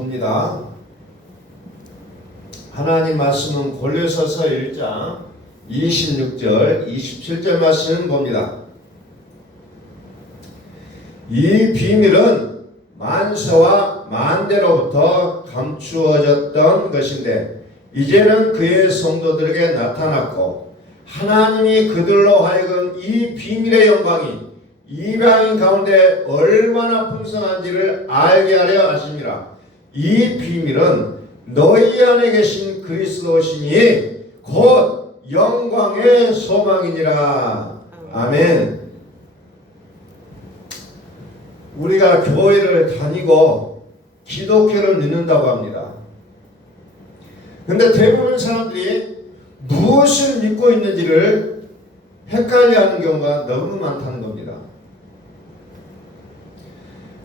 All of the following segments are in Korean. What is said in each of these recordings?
봅니다. 하나님 말씀은 골로새서 1장 26절 27절 말씀 봅니다. 이 비밀은 만세와 만대로부터 감추어졌던 것인데 이제는 그의 성도들에게 나타났고 하나님이 그들로 하여금 이 비밀의 영광이 이방인 가운데 얼마나 풍성한지를 알게 하려 하심이라. 이 비밀은 너희 안에 계신 그리스도시니 곧 영광의 소망이니라. 아멘. 우리가 교회를 다니고 기독교를 믿는다고 합니다. 근데 대부분 사람들이 무엇을 믿고 있는지를 헷갈려하는 경우가 너무 많다는 겁니다.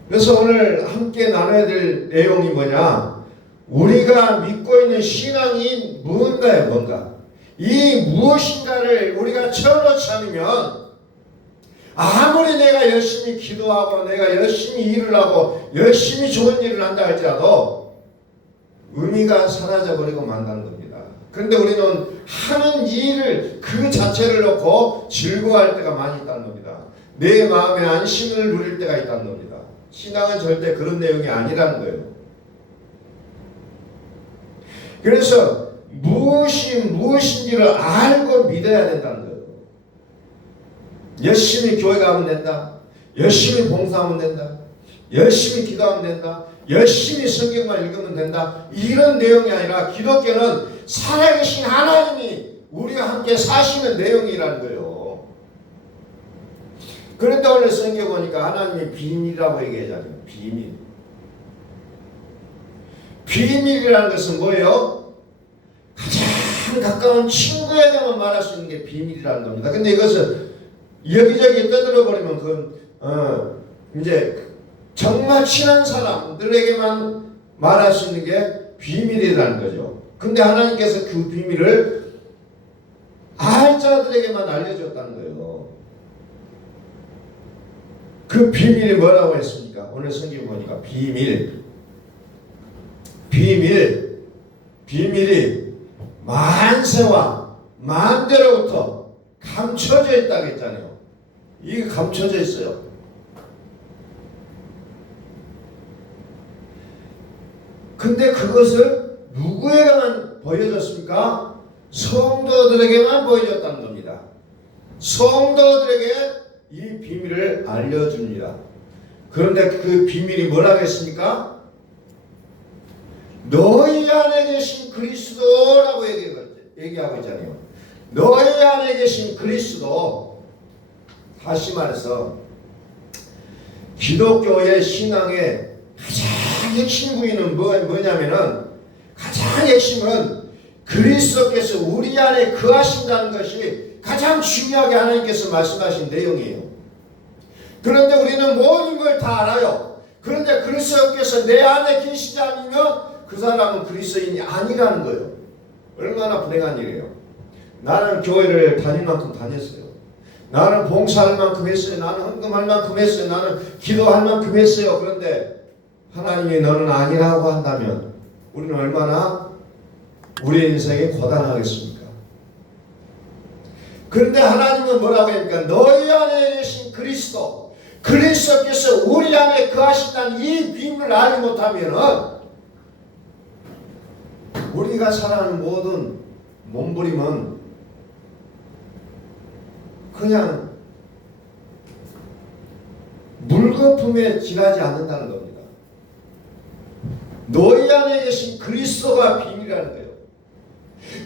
그래서 오늘 함께 나눠야 될 내용이 뭐냐? 우리가 믿고 있는 신앙이 뭔가 이 무엇인가를 우리가 채워놓지 않으면 아무리 내가 열심히 기도하고 내가 열심히 일을 하고 열심히 좋은 일을 한다 할지라도 의미가 사라져버리고 만다는 겁니다. 그런데 우리는 하는 일을 그 자체를 놓고 즐거워할 때가 많이 있다는 겁니다. 내 마음의 안심을 누릴 때가 있다는 겁니다. 신앙은 절대 그런 내용이 아니라는 거예요. 그래서 무엇이 무엇인지를 알고 믿어야 된다는 거예요. 열심히 교회 가면 된다. 열심히 봉사하면 된다. 열심히 기도하면 된다. 열심히 성경만 읽으면 된다. 이런 내용이 아니라 기독교는 살아계신 하나님이 우리와 함께 사시는 내용이라는 거예요. 그런데 오늘 성경 보니까 하나님이 비밀이라고 얘기하잖아요. 비밀. 비밀이라는 것은 뭐예요? 가장 가까운 친구에게만 말할 수 있는 게 비밀이라는 겁니다. 근데 이것을 여기저기 떠들어버리면 그건 이제 정말 친한 사람들에게만 말할 수 있는 게 비밀이라는 거죠. 근데 하나님께서 그 비밀을 알 자들에게만 알려줬다는 거예요. 그 비밀이 뭐라고 했습니까? 오늘 성경 보니까 비밀이 만세와 만대로부터 감춰져 있다고 했잖아요. 이게 감춰져 있어요. 근데 그것을 누구에게만 보여줬습니까? 성도들에게만 보여줬다는 겁니다. 성도들에게 이 비밀을 알려줍니다. 그런데 그 비밀이 뭐라고 했습니까? 너희 안에 계신 그리스도라고 얘기하고 있잖아요. 너희 안에 계신 그리스도. 다시 말해서 기독교의 신앙의 가장 핵심 부위는 뭐냐면은 가장 핵심은 그리스도께서 우리 안에 거하신다는 것이 가장 중요하게 하나님께서 말씀하신 내용이에요. 그런데 우리는 모든 걸 다 알아요. 그런데 그리스도께서 내 안에 계시지 않으면 그 사람은 그리스도인이 아니라는 거예요. 얼마나 불행한 일이에요. 나는 교회를 다닐 만큼 다녔어요. 나는 봉사할 만큼 했어요. 나는 헌금할 만큼 했어요. 나는 기도할 만큼 했어요. 그런데 하나님이 너는 아니라고 한다면 우리는 얼마나 우리 인생이 고단하겠습니까? 그런데 하나님은 뭐라고 합니까? 너희 안에 계신 그리스도께서 우리 안에 거하신다는 이 비밀을 알지 못하면 우리가 살아가는 모든 몸부림은 그냥 물거품에 지나지 않는다는 겁니다. 너희 안에 계신 그리스도가 비밀이라는 거예요.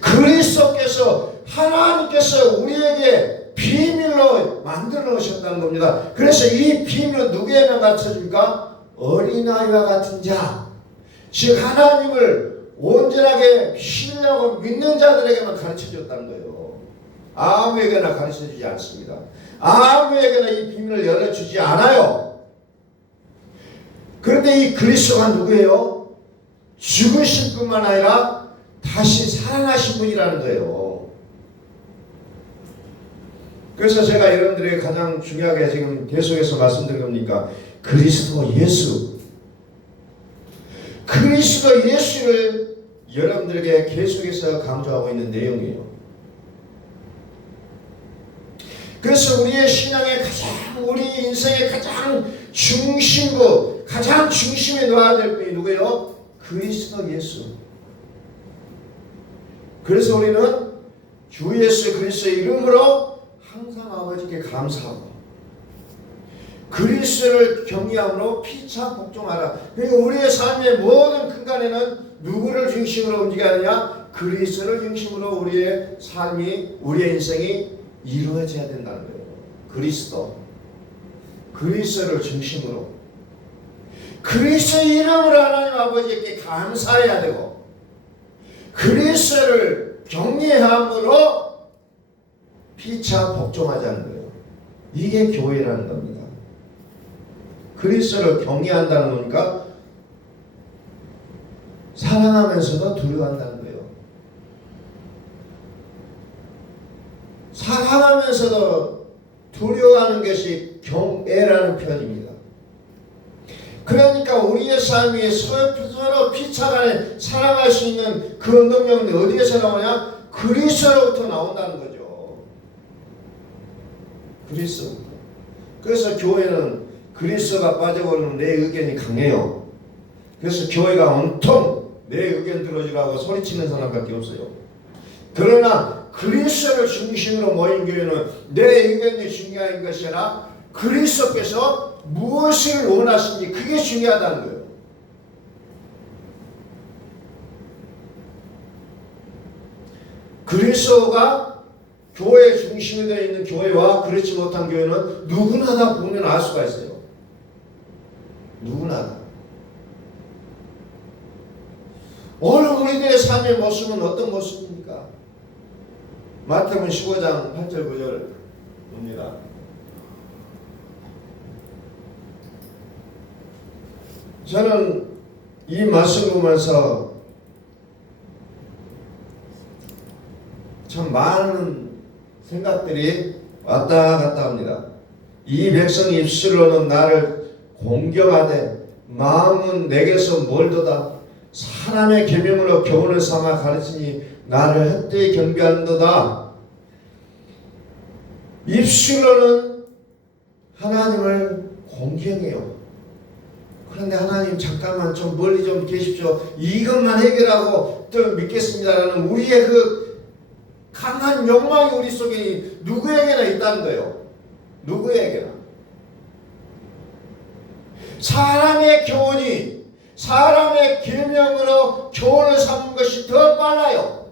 그리스도께서 하나님께서 우리에게 비밀로 만들어 놓으셨다는 겁니다. 그래서 이 비밀은 누구에게만 갖춰집니까? 어린아이와 같은 자, 즉 하나님을 온전하게 신뢰하고 믿는 자들에게만 가르쳐줬다는 거예요. 아무에게나 가르쳐주지 않습니다. 아무에게나 이 비밀을 열어주지 않아요. 그런데 이 그리스도가 누구예요? 죽으신 뿐만 아니라 다시 살아나신 분이라는 거예요. 그래서 제가 여러분들에게 가장 중요하게 지금 계속해서 말씀드린 겁니까? 그리스도 예수. 그리스도 예수를 여러분들에게 계속해서 강조하고 있는 내용이에요. 그래서 우리의 신앙의 우리 인생의 가장 중심부, 가장 중심에 놓아야 될 분이 누구예요? 그리스도 예수. 그래서 우리는 주 예수 그리스도의 이름으로 항상 아버지께 감사하고 그리스도를 경외함으로 피차 복종하라. 그러니까 우리의 삶의 모든 근간에는 누구를 중심으로 움직여야 하느냐? 그리스도를 중심으로 우리의 삶이, 우리의 인생이 이루어져야 된다는 거예요. 그리스도를 중심으로 그리스도의 이름으로 하나님 아버지께 감사해야 되고 그리스도를 경외함으로 피차 복종하자는 거예요. 이게 교회라는 겁니다. 그리스도를 경외한다는 거니까 사랑하면서도 두려워한다는 거예요. 사랑하면서도 두려워하는 것이 경애라는 표현입니다. 그러니까 우리의 삶이 서로 피차간에 살아갈 수 있는 그 능력은 어디에서 나오냐? 그리스도로부터 나온다는 거죠. 그리스도부터. 그래서 교회는 그리스도가 빠져버리면 내 의견이 강해요. 그래서 교회가 온통 내 의견 들어주라고 소리치는 사람밖에 없어요. 그러나 그리스도를 중심으로 모인 교회는 내 의견이 중요한 것이 아니라 그리스도께서 무엇을 원하시는지 그게 중요하다는 거예요. 그리스도가 교회 중심이 되어 있는 교회와 그렇지 못한 교회는 누구나 다 보면 알 수가 있어요. 누구나 다. 오늘 우리들의 삶의 모습은 어떤 모습입니까? 마태복음 15장 8절 9절입니다. 저는 이 말씀을 보면서 참 많은 생각들이 왔다 갔다 합니다. 이 백성 입술로는 나를 공경하되 마음은 내게서 멀도다. 사람의 계명으로 교훈을 삼아 가르치니 나를 헛되이 경배하는도다. 입술로는 하나님을 공경해요. 그런데 하나님 잠깐만 좀 멀리 좀 계십시오. 이것만 해결하고 좀 믿겠습니다라는 우리의 그 강한 욕망이 우리 속에 누구에게나 있다는 거예요. 누구에게나. 사람의 교훈이 사람의 계명으로 교훈을 삼는 것이 더 빨라요.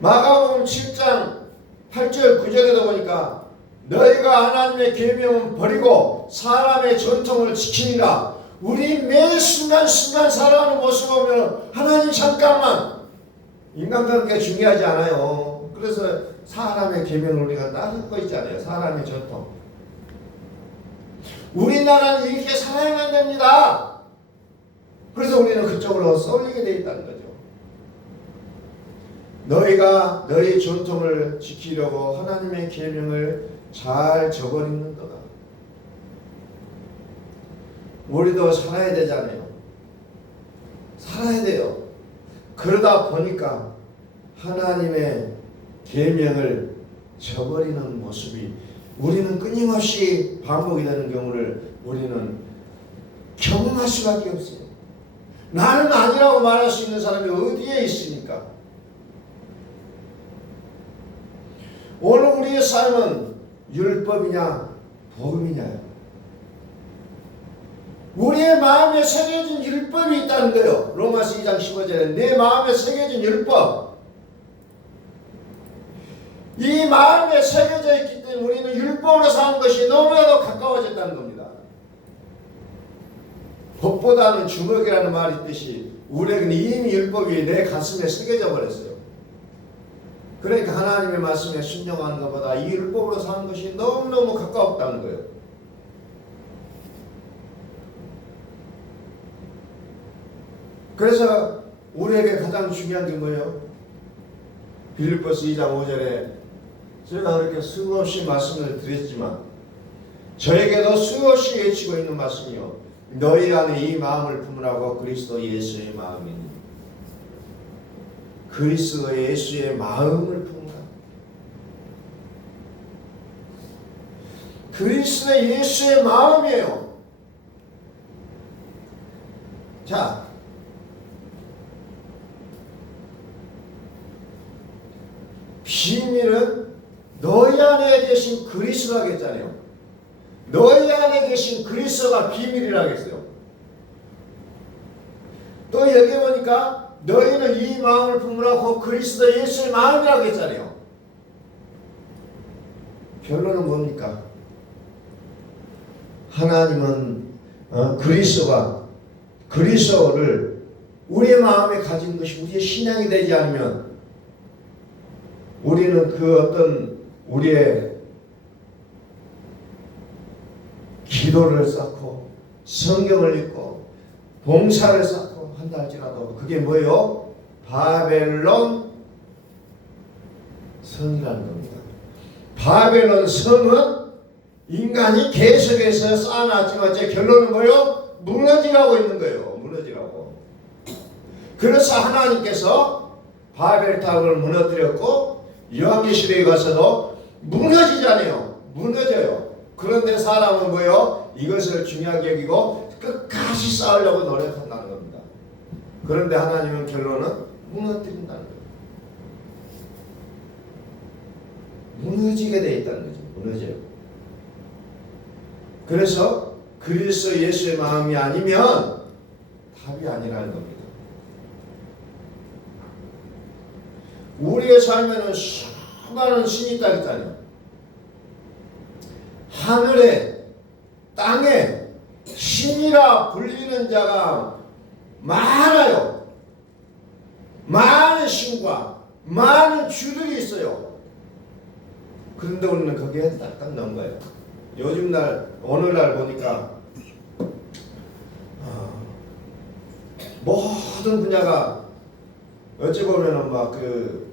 마가복음 7장 8절 9절에도 보니까 너희가 하나님의 계명은 버리고 사람의 전통을 지키니라. 우리 매 순간순간 살아가는 모습 보면 하나님 잠깐만, 인간관계 중요하지 않아요. 그래서 사람의 계명을 우리가 따르고 있잖아요. 사람의 전통. 우리나라는 이렇게 살아야만 됩니다. 그래서 우리는 그쪽으로 쏠리게 되어 있다는 거죠. 너희가 너희 전통을 지키려고 하나님의 계명을 잘 저버리는도다. 우리도 살아야 되잖아요. 살아야 돼요. 그러다 보니까 하나님의 계명을 저버리는 모습이 우리는 끊임없이 반복이 되는 경우를 우리는 경험할 수밖에 없어요. 나는 아니라고 말할 수 있는 사람이 어디에 있습니까? 오늘 우리의 삶은 율법이냐 복음이냐요. 우리의 마음에 새겨진 율법이 있다는 거예요. 로마서 2장 15절에 내 마음에 새겨진 율법. 이 마음에 새겨져 있기 때문에 우리는 율법으로 사는 것이 너무나도 가까워졌다는 겁니다. 법보다는 주먹이라는 말이 있듯이 우리에게는 이미 율법이 내 가슴에 새겨져 버렸어요. 그러니까 하나님의 말씀에 순종하는 것보다 이 율법으로 사는 것이 너무너무 가까웠다는 거예요. 그래서 우리에게 가장 중요한 게 뭐예요? 빌립보서 2장 5절에 제가 그렇게 수없이 말씀을 드렸지만 저에게도 수없이 외치고 있는 말씀이요. 너희 안에 이 마음을 품으라고 그리스도 예수의 마음이니. 그리스도 예수의 마음을 품으라. 그리스도 예수의 마음이에요. 자, 비밀은 너희 안에 계신 그리스도라고 했잖아요. 너희 안에 계신 그리스도가 비밀이라고 했어요. 또 여기 보니까 너희는 이 마음을 품으라고 그리스도 예수의 마음이라고 했잖아요. 결론은 뭡니까? 하나님은 그리스도를 우리의 마음에 가진 것이 우리의 신앙이 되지 않으면 우리는 그 어떤 우리의 기도를 쌓고 성경을 읽고 봉사를 쌓고 한다 할지라도 그게 뭐예요? 바벨론 성이라는 겁니다. 바벨론 성은 인간이 계속해서 쌓아놨지만 제 결론은 뭐예요? 무너지라고 있는 거예요. 무너지라고. 그래서 하나님께서 바벨탑을 무너뜨렸고 요한계시록에 가서도 무너지잖아요. 무너져요. 그런데 사람은 뭐예요? 이것을 중요하게 여기고 끝까지 쌓으려고 노력한다는 겁니다. 그런데 하나님은 결론은 무너뜨린다는 거예요. 무너지게 돼 있다는 거죠. 무너져요. 그래서 그리스도 예수의 마음이 아니면 답이 아니라는 겁니다. 우리의 삶에는 수많은 신이 있다 했잖아요. 하늘에 땅에 신이라 불리는 자가 많아요. 많은 신과 많은 주들이 있어요. 그런데 우리는 거기에 딱 넣은 거예요. 요즘 오늘날 보니까 모든 분야가 어찌 보면은 막 그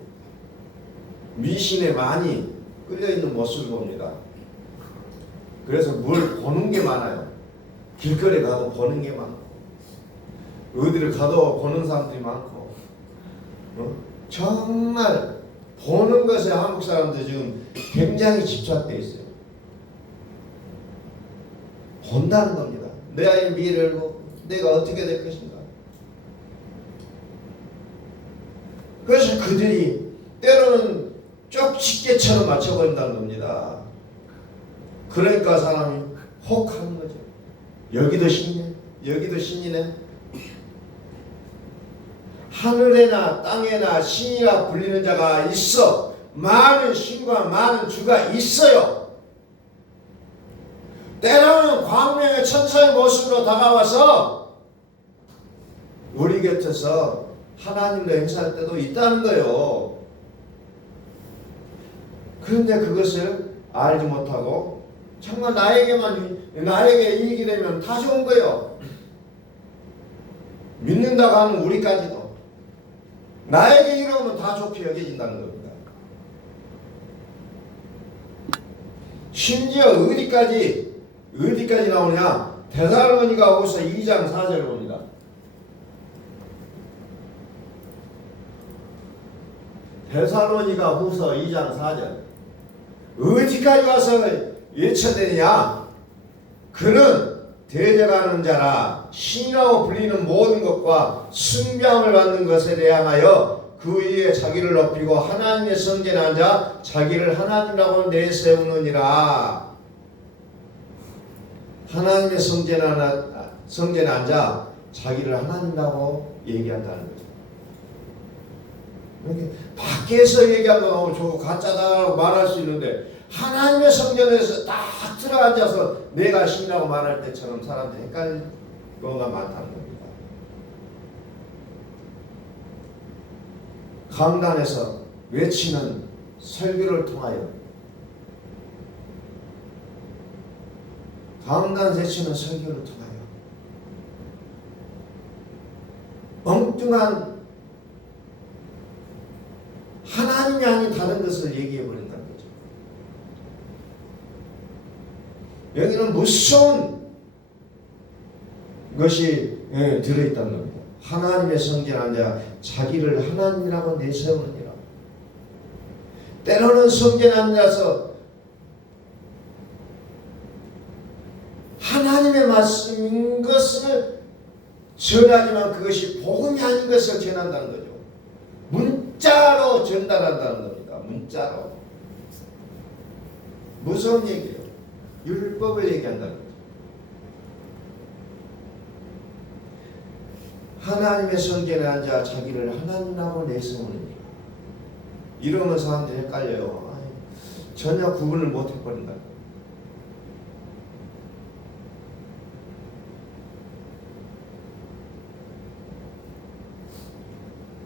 미신에 많이 끌려 있는 모습을 봅니다. 그래서 뭘 보는 게 많아요. 길거리 가도 보는 게 많고, 어디를 가도 보는 사람들이 많고, 정말 보는 것에 한국 사람들 지금 굉장히 집착되어 있어요. 본다는 겁니다. 내 아이의 미래를 보고 내가 어떻게 될 것인가. 그래서 그들이 때로는 쪽집게처럼 맞춰버린다는 겁니다. 그러니까 사람이 혹하는 거죠. 여기도 신이네, 여기도 신이네. 하늘에나 땅에나 신이라 불리는 자가 있어. 많은 신과 많은 주가 있어요. 때로는 광명의 천사의 모습으로 다가와서 우리 곁에서 하나님도 행사할 때도 있다는 거예요. 그런데 그것을 알지 못하고 정말 나에게 이익이 되면 다 좋은 거예요. 믿는다고 하는 우리까지도 나에게 이러면 다 좋게 여겨진다는 겁니다. 심지어 어디까지 나오냐? 데살로니가 후서 2장 4절을 봅니다. 데살로니가 후서 2장 4절. 어디까지 와서 예쳐대냐? 그는 대적하는 자라 신이라고 불리는 모든 것과 숭배함을 받는 것에 대하여 그 위에 자기를 높이고 하나님의 성전에 앉아 자기를 하나님이라고 내세우느니라. 하나님의 성전에 앉아 자기를 하나님이라고 얘기한다는 거죠. 밖에서 얘기하면 너무 좋고 가짜다라고 말할 수 있는데 하나님의 성전에서 딱 들어앉아서 내가 신이라고 말할 때처럼 사람들이 헷갈릴 거가 많다는 겁니다. 강단에서 외치는 설교를 통하여 강단에서 외치는 설교를 통하여 엉뚱한 하나님이 아닌 다른 것을 얘기해 버린다는 거죠. 여기는 무서운 것이 들어있다는 겁니다. 하나님의 성전한 자 자기를 하나님이라고 내세우느니라. 때로는 성전한 자서 하나님의 말씀인 것을 전하지만 그것이 복음이 아닌 것을 전한다는 거죠. 문자로 전달한다는 겁니다. 문자로. 무서운 얘기예요. 율법을 얘기한다는 거죠. 하나님의 성전에 앉아 자기를 하나님이라고 내세우느니라. 이러면 사람들이 헷갈려요. 전혀 구분을 못 해버린다.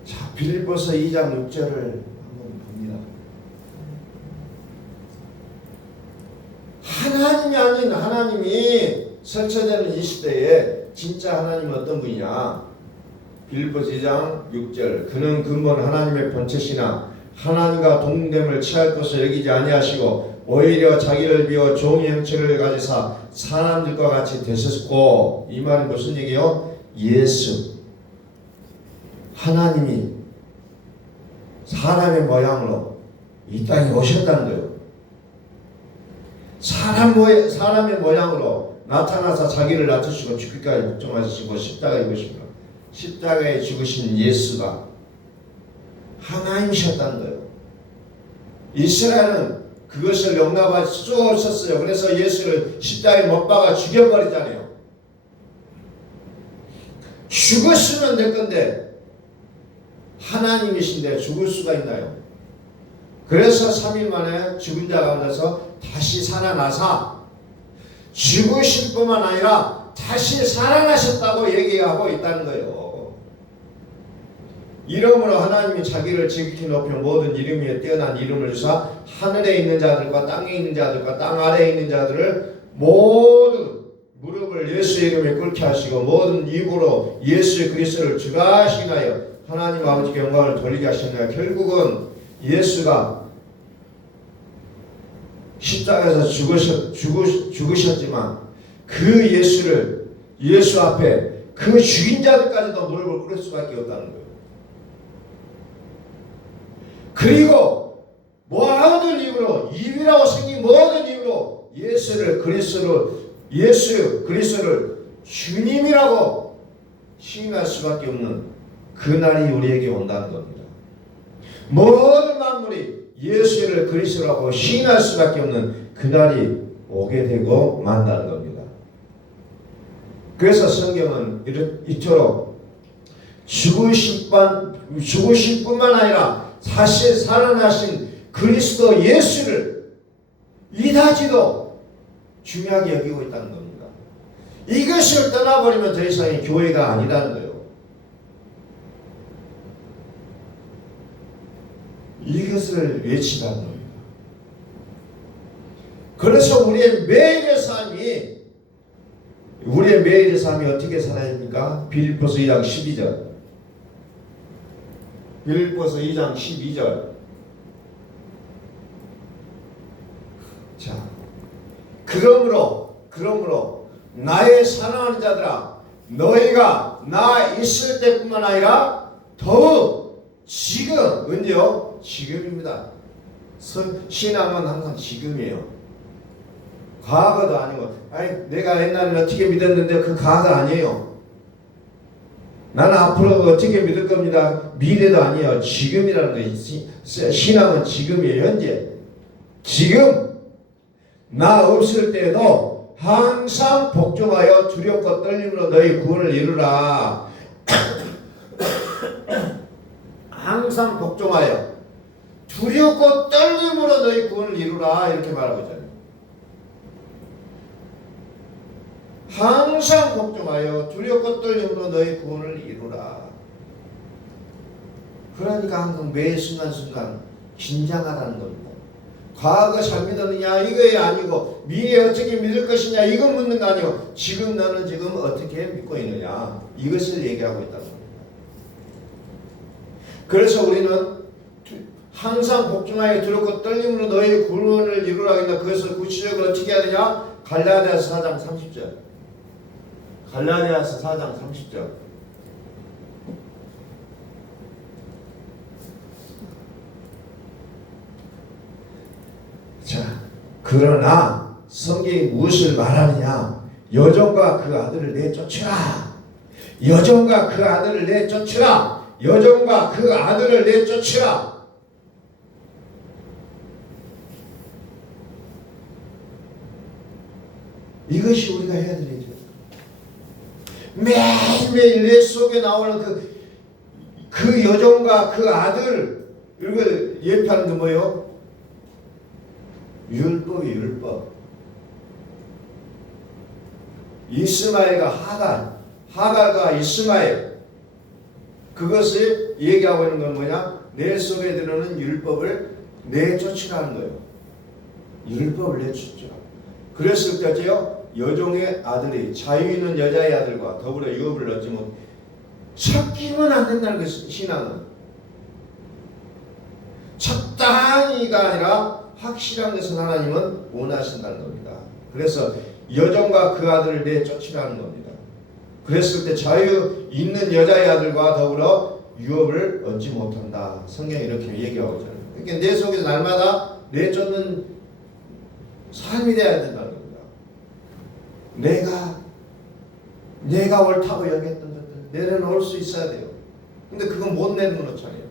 자, 빌립보서 2장 6절을 한번 봅니다. 하나님이 아닌 하나님이 설쳐되는 이 시대에 진짜 하나님은 어떤 분이냐? 빌립보서 2장 6절 그는 근본 하나님의 본체시나 하나님과 동됨을 취할 것을 여기지 아니하시고 오히려 자기를 비워 종의 형체를 가지사 사람들과 같이 되셨고, 이 말은 무슨 얘기예요? 예수 하나님이 사람의 모양으로 이 땅에 오셨다는 거예요. 사람의 모양으로 나타나서 자기를 낮추시고 죽기까지 복종하시고 십자가에 죽으십니다. 십자가에 죽으신 예수가 하나님이셨다는 거예요. 이스라엘은 그것을 용납할 수가 없었어요. 그래서 예수를 십자가에 못 박아 죽여버리잖아요. 죽었으면 될 건데 하나님이신데 죽을 수가 있나요? 그래서 3일 만에 죽은 자 가운데서 다시 살아나사 죽으실 뿐만 아니라 다시 살아나셨다고 얘기하고 있다는 거예요. 이름으로 하나님이 자기를 지극히 높여 모든 이름 위에 뛰어난 이름을 주사 하늘에 있는 자들과 땅에 있는 자들과 땅 아래에 있는 자들을 모두 무릎을 예수의 이름에 꿇게 하시고 모든 입으로 예수 그리스도를 주라 하시나요 하나님 아버지께 영광을 돌리게 하셨나요. 결국은 예수가 십자가에서 죽으셨지만 그 예수 앞에 그 죽인 자들까지도 무릎을 꿇을 수밖에 없다는 거예요. 그리고 모든 이유로 이유라고 생긴 모든 이유로 예수 그리스도를 주님이라고 시인할 수밖에 없는 그날이 우리에게 온다는 겁니다. 모든 만물이 예수를 그리스도라고 시인할 수밖에 없는 그날이 오게 되고 만다는 겁니다. 그래서 성경은 이토록 죽으실 뿐만 아니라 사실 살아나신 그리스도 예수를 이다지도 중요하게 여기고 있다는 겁니다. 이것을 떠나버리면 더 이상의 교회가 아니라는 거예요. 이것을 외치라는 겁니다. 그래서 우리의 매일의 삶이 어떻게 살아야 됩니까? 빌립보서 2장 12절. 빌립보서 2장 12절. 자, 그러므로 나의 사랑하는 자들아, 너희가 나 있을 때뿐만 아니라 더욱 지금, 언제요? 지금입니다. 신앙은 항상 지금이에요. 과거도 아니고, 내가 옛날에 어떻게 믿었는데 그 과거 아니에요. 나는 앞으로 어떻게 믿을 겁니다. 미래도 아니에요. 지금이라는 거예요. 신앙은 지금이에요. 현재. 지금 나 없을 때에도 항상 복종하여 두렵고 떨림으로 너희 구원을 이루라. 항상 복종하여 두렵고 떨림으로 너희 구원을 이루라. 이렇게 말하고 있잖아요. 항상 복종하여 두렵고 떨림으로 너희 구원을 이루라. 그러니까 항상 매 순간순간 긴장하라는 겁니다. 과거 잘 믿었느냐 이거에 아니고 미래에 어떻게 믿을 것이냐 이거 묻는 거 아니고 지금 너는 지금 어떻게 믿고 있느냐 이것을 얘기하고 있다는 겁니다. 그래서 우리는 항상 복종하여 두렵고 떨림으로 너희 구원을 이루라 했는데 그것을 구체적으로 어떻게 해야 되냐? 갈라디아서 4장 30절. 갈라디아서 4장 30절. 자, 그러나 성경이 무엇을 말하느냐? 여종과 그 아들을 내쫓으라. 여종과 그 아들을 내쫓으라. 여종과 그 아들을 내쫓으라. 이것이 우리가 해야 될 일이죠. 매일매일 내 속에 나오는 그 여종과 그 아들, 이걸 예표하는 게 뭐예요? 율법이 율법. 이스마엘과 하갈과 이스마엘, 그것을 얘기하고 있는 건 뭐냐? 내 속에 들어오는 율법을 내쫓으라는 거예요. 율법을 내쫓으라. 그랬을 때요, 여종의 아들이 자유 있는 여자의 아들과 더불어 유업을 얻지 못, 섞이면 안 된다는 것이 신앙은. 적당히가 아니라 확실한 것은 하나님은 원하신다는 겁니다. 그래서 여종과 그 아들을 내쫓으라는 겁니다. 그랬을 때 자유 있는 여자의 아들과 더불어 유업을 얻지 못한다. 성경이 이렇게 얘기하고 있잖아요. 그러니까 내 속에서 날마다 내쫓는 삶이 되어야 된다는 겁니다. 내가 옳다고 여겼던 것들 내려놓을 수 있어야 돼요. 근데 그건 못 내려놓잖아요.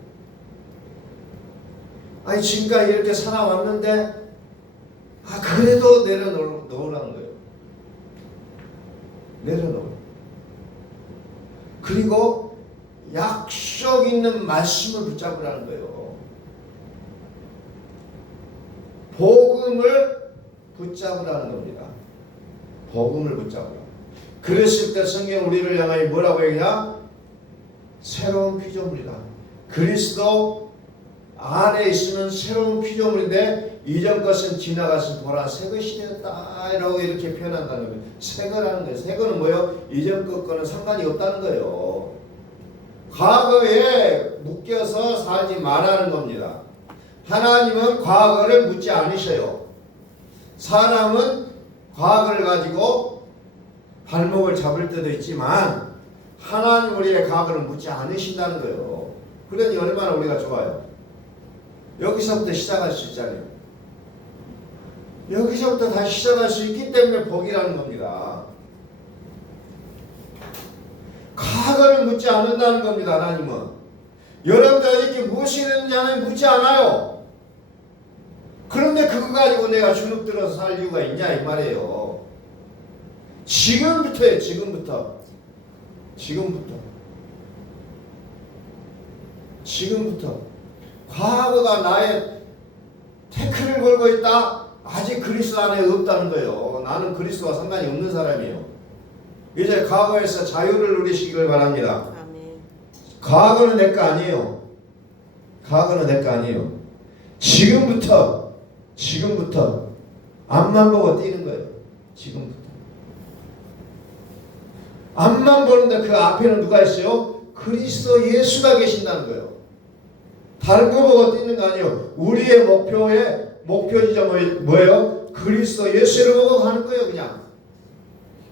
아니 지금까지 이렇게 살아왔는데 그래도 내려놓으라는 거예요. 내려놓으라. 그리고 약속 있는 말씀을 붙잡으라는 거예요. 복음을 붙잡으라는 겁니다. 복음을 붙잡으라. 그랬을 때 성경 우리를 향하여 뭐라고 얘기하냐? 새로운 피조물이다. 그리스도 안에 있으면 새로운 피조물인데 이전 것은 지나가서 보라 새 것이 되었다 라고 이렇게 표현한다는 거예요. 새 거라는 거예요. 새 거는 뭐예요? 이전 것과는 상관이 없다는 거예요. 과거에 묶여서 살지 말라는 겁니다. 하나님은 과거를 묻지 않으셔요. 사람은 과거를 가지고 발목을 잡을 때도 있지만 하나님 우리의 과거를 묻지 않으신다는 거예요. 그러니 얼마나 우리가 좋아요. 여기서부터 시작할 수 있잖아요. 여기서부터 다시 시작할 수 있기 때문에 복이라는 겁니다. 과거를 묻지 않는다는 겁니다. 하나님은. 여러분들에게 무엇이 있는지 하나님 묻지 않아요. 그런데 그거 가지고 내가 주눅 들어서 살 이유가 있냐 이 말이에요. 지금부터예요. 지금부터 과거가 나의 태클을 걸고 있다? 아직 그리스도 안에 없다는 거예요. 나는 그리스도와 상관이 없는 사람이에요. 이제 과거에서 자유를 누리시길 바랍니다. 아멘. 과거는 내 거 아니에요. 지금부터 앞만 보고 뛰는 거예요. 지금부터. 앞만 보는데 그 앞에는 누가 있어요? 그리스도 예수가 계신다는 거예요. 다른 거 보고 뛰는 거 아니에요. 우리의 목표 지점은 뭐예요? 그리스도 예수를 보고 가는 거예요. 그냥.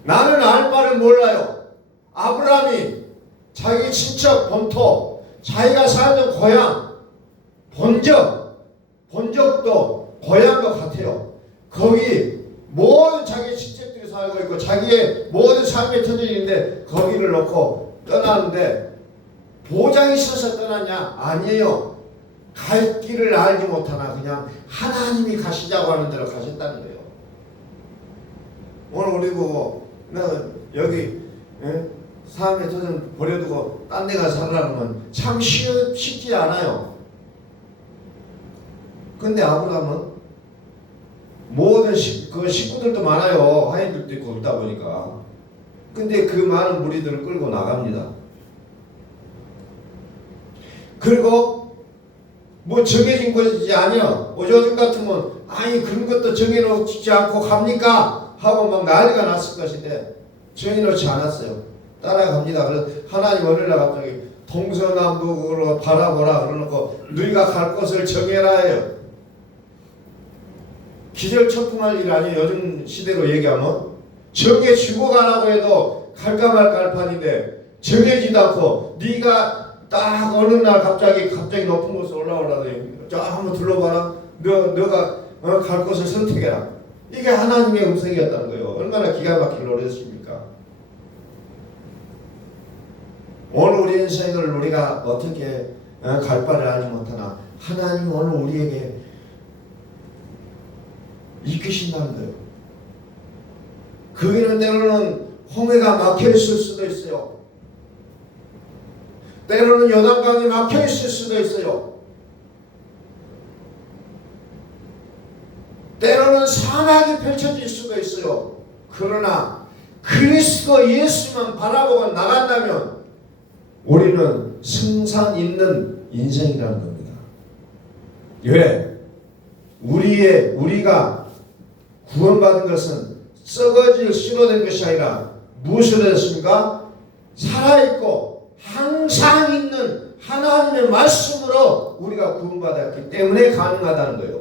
나는 알 바를 몰라요. 아브라함이 자기 친척 본토, 자기가 살던 고향, 본적도 고향과 같아요. 거기 모든 자기 친척들이 살고 있고 자기의 모든 삶의 터전인데 거기를 놓고 떠나는데 보장이 있어서 떠났냐? 아니에요. 갈 길을 알지 못하나 그냥 하나님이 가시자고 하는 대로 가셨다는 거예요. 오늘 우리 보고 여기 삶의 터전 버려두고 딴 데 가서 살라고 하면 참 쉽지 않아요. 근데 아브라함은 모든 그 식구들도 많아요. 하인들도 있고 있다 보니까. 근데 그 많은 무리들을 끌고 나갑니다. 그리고 뭐 정해진 것이지 아니요. 요즘 같으면 아니 그런 것도 정해놓지 않고 갑니까? 하고 막 난리가 났을 것인데 정해놓지 않았어요. 따라갑니다. 그래서 하나님 어느 날 갑자기 동서남북으로 바라보라 그러놓고 너희가 갈 곳을 정해라 해요. 기절초풍할 일 아니에요. 요즘 시대로 얘기하면 정해주고 가라고 해도 갈까 말까 할 판인데 정해지도 않고 네가 딱 어느 날 갑자기 높은 곳에 올라오라더니 저 한번 둘러봐라. 너가 갈 곳을 선택해라. 이게 하나님의 음성이었다는 거예요. 얼마나 기가 막힌 노래였습니까? 오늘 우리 인생을 우리가 어떻게 갈 바를 알지 못하나 하나님 오늘 우리에게 이끄신다는 거예요. 그 길은 때로는 홍해가 막혀있을 수도 있어요. 때로는 요단강이 막혀있을 수도 있어요. 때로는 사막이 펼쳐질 수도 있어요. 그러나 그리스도 예수만 바라보고 나간다면 우리는 승산 있는 인생이라는 겁니다. 왜? 우리가 구원받은 것은 썩어질 씨로 된 것이 아니라 무엇으로 됐습니까? 살아있고 항상 있는 하나님의 말씀으로 우리가 구원받았기 때문에 가능하다는 거예요.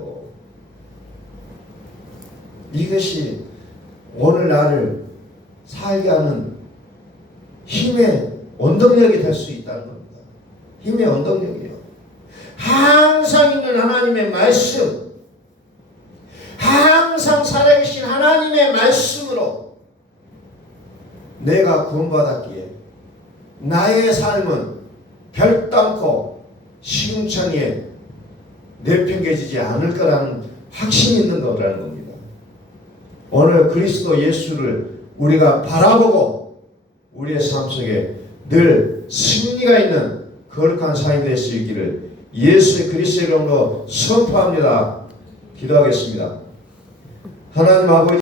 이것이 오늘 나를 살게 하는 힘의 원동력이 될 수 있다는 겁니다. 힘의 원동력이에요. 항상 있는 하나님의 말씀, 항상 살아계신 하나님의 말씀으로 내가 구원받았기에 나의 삶은 결단코 시궁창에 내팽개지지 않을 거라는 확신이 있는 거라는 겁니다. 오늘 그리스도 예수를 우리가 바라보고 우리의 삶 속에 늘 승리가 있는 거룩한 삶이 될 수 있기를 예수 그리스도의 이름으로 선포합니다. 기도하겠습니다. 하나님 아버지